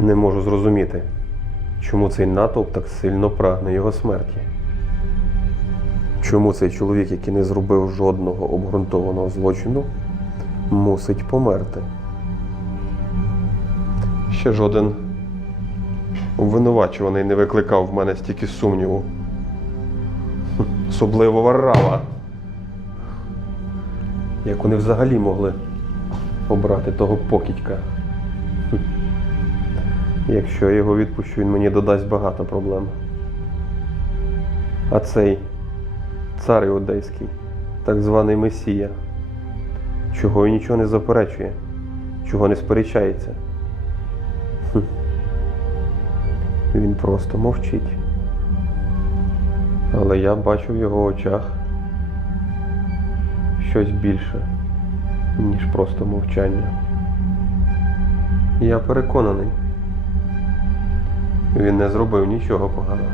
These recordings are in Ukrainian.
Не можу зрозуміти, чому цей натовп так сильно прагне його смерті. Чому цей чоловік, який не зробив жодного обґрунтованого злочину, мусить померти? Ще жоден обвинувачуваний не викликав в мене стільки сумніву. Особливо Варрава. Як вони взагалі могли обрати того покидька? Якщо я його відпущу, він мені додасть багато проблем. А цей цар іудейський, так званий Месія, чого і нічого не заперечує, чого не сперечається. Хм. Він просто мовчить. Але я бачу в його очах щось більше, ніж просто мовчання. Я переконаний, він не зробив нічого поганого.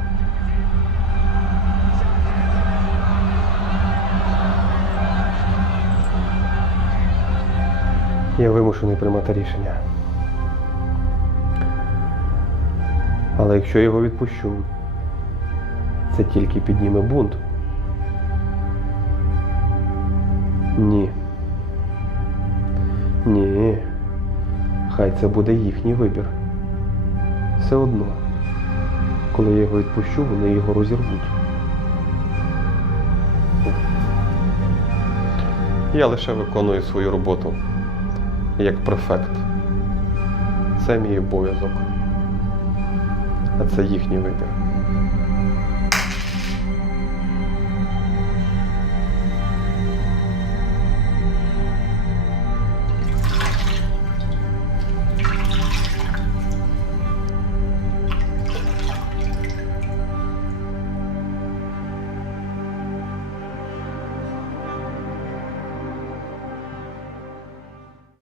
Я вимушений приймати рішення. Але якщо я його відпущу, це тільки підніме бунт. Ні. Ні. Хай це буде їхній вибір. Все одно, коли я його відпущу, вони його розірвуть. Я лише виконую свою роботу як префект. Це мій обов'язок. А це їхній вибір.